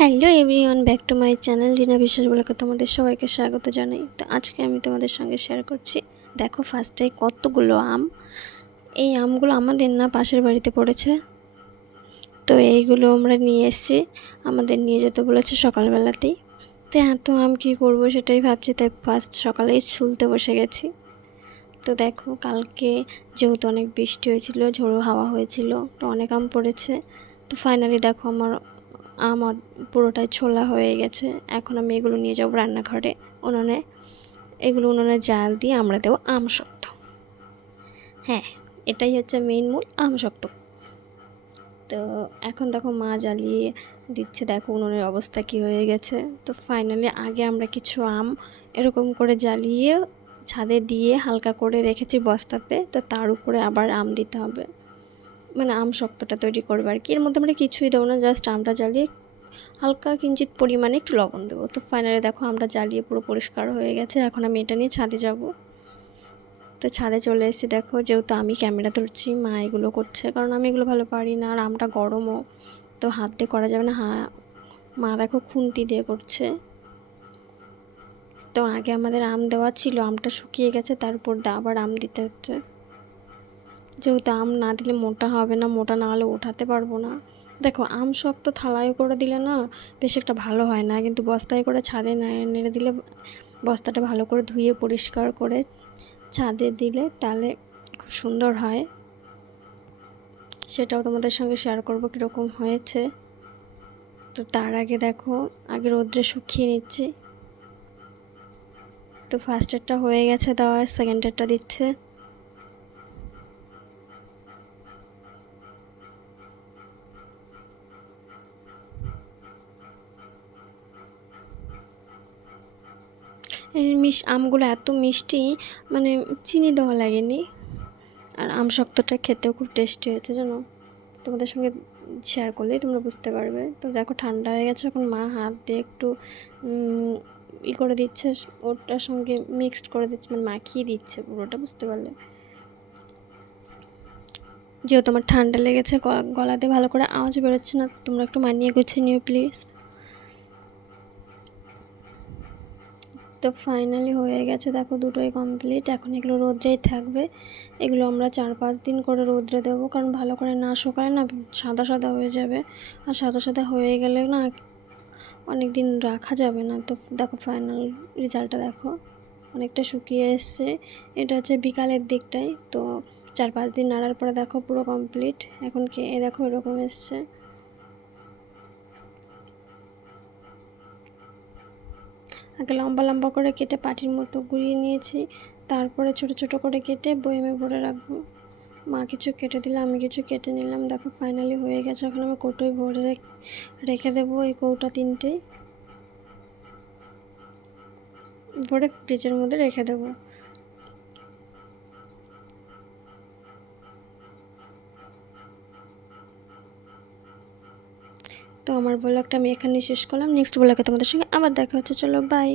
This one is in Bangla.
Hello everyone, back to my channel Rina Biswas বলাকে তোমাদের সবাইকে স্বাগত জানাই। তো আজকে আমি তোমাদের সঙ্গে শেয়ার করছি, দেখো ফার্স্টে কতগুলো আম। এই আমগুলো আমাদের না, পাশের বাড়িতে পড়েছে। তো এইগুলো আমরা নিয়ে এসেছি, আমাদের নিয়ে যেতে বলেছে সকালবেলাতেই। তো এত আম কী করবো সেটাই ভাবছি, তাই ফার্স্ট সকালেই ছুলতে বসে গেছি। তো দেখো কালকে যেহেতু অনেক বৃষ্টি হয়েছিল, ঝোড়ো হাওয়া হয়েছিল, তো অনেক আম পড়েছে। তো ফাইনালি দেখো আমার আম পুরোটাই ছোলা হয়ে গেছে। এখন আমি এগুলো নিয়ে যাবো রান্নাঘরে, উনুনে। এগুলো উনুনে জাল দিয়ে আমরা দেবো আম শক্ত। হ্যাঁ, এটাই হচ্ছে মেইন মূল, আম শক্ত। তো এখন দেখো মা জ্বালিয়ে দিচ্ছে, দেখো উনুনের অবস্থা কি হয়ে গেছে। তো ফাইনালি আগে আমরা কিছু আম এরকম করে জ্বালিয়ে ছাদে দিয়ে হালকা করে রেখেছি বস্তাতে। তো তার উপরে আবার আম দিতে হবে, মানে আম শক্তটা তৈরি করবে আর কি। এর মধ্যে আমরা কিছুই দেবো না, জাস্ট আমটা জ্বালিয়ে হালকা কিঞ্চিত পরিমাণে একটু লবণ দেবো। তো ফাইনালি দেখো আমরা জ্বালিয়ে পুরো পরিষ্কার হয়ে গেছে। এখন আমি এটা নিয়ে ছাদে যাব। তো ছাদে চলে এসেছি, দেখো যেহেতু আমি ক্যামেরা ধরছি, মা এগুলো করছে, কারণ আমি এগুলো ভালো পারি না, আর আমটা গরমও, তো হাত দিয়ে করা যাবে না। মা দেখো খুন্তি দিয়ে করছে। তো আগে আমাদের আম দেওয়া ছিল, আমটা শুকিয়ে গেছে, তার উপর আবার আম দিতে হচ্ছে। যেহেতু আম না দিলে মোটা হবে না, মোটা না হলে ওঠাতে পারবো না। দেখো আম শক্ত থালায় করে দিলে না বেশ একটা ভালো হয় না, কিন্তু বস্তায় করে ছাদে নেড়ে দিলে, বস্তাটা ভালো করে ধুয়ে পরিষ্কার করে ছাদে দিলে তাহলে খুব সুন্দর হয়। সেটাও তোমাদের সঙ্গে শেয়ার করবো কীরকম হয়েছে। তো তার আগে দেখো আগে রোদ্রে শুকিয়ে নিচ্ছি। তো ফার্স্টেরটা হয়ে গেছে দেওয়া, সেকেন্ডেরটা দিচ্ছে। এই আমগুলো এত মিষ্টি, মানে চিনি দেওয়া লাগেনি। আর আম শক্তটা খেতেও খুব টেস্টি হয়েছে জানো, তোমাদের সঙ্গে শেয়ার করলেই তোমরা বুঝতে পারবে। তো দেখো ঠান্ডা হয়ে গেছে, এখন মা হাত দিয়ে একটু করে দিচ্ছে, ওটার সঙ্গে মিক্সড করে দিচ্ছে, মানে মাখিয়ে দিচ্ছে পুরোটা, বুঝতে পারলে। যেহেতু আমার ঠান্ডা লেগেছে, গলাতে ভালো করে আওয়াজ বেরোচ্ছে না, তোমরা একটু মানিয়ে গুছিয়ে নিও প্লিজ। তো ফাইনালি হয়ে গেছে, দেখো দুটোই কমপ্লিট। এখন এগুলো রোদ্রেই থাকবে। এগুলো আমরা 4-5 দিন করে রোদ্রে দেবো, কারণ ভালো করে না শুকায় না সাদা সাদা হয়ে যাবে, আর সাদা সাদা হয়ে গেলে না অনেক দিন রাখা যাবে না। তো দেখো ফাইনাল রেজাল্টটা দেখো, অনেকটা শুকিয়ে এসছে। এটা হচ্ছে বিকালের দিকটাই। তো 4-5 দিন নাড়ার পরে দেখো পুরো কমপ্লিট। এখন খেয়ে দেখো এরকম এসছে। আগে লম্বা লম্বা করে কেটে পাটির মতো গুঁড়িয়ে নিয়েছি, তারপরে ছোট ছোট করে কেটে বয়মে ভরে রাখবো। মা কিছু কেটে দিলে, আমি কিছু কেটে নিলাম। দেখো ফাইনালি হয়ে গেছে। এখন আমি কৌটোয় ভরে রেখে দেবো। এই কৌটা 3টে ভরে ফ্রিজের মধ্যে রেখে দেবো। তো আমার ব্লগটা আমি এখানেই শেষ করলাম। নেক্সট ব্লগে তোমাদের সঙ্গে আবার দেখা হচ্ছে। চলো বাই।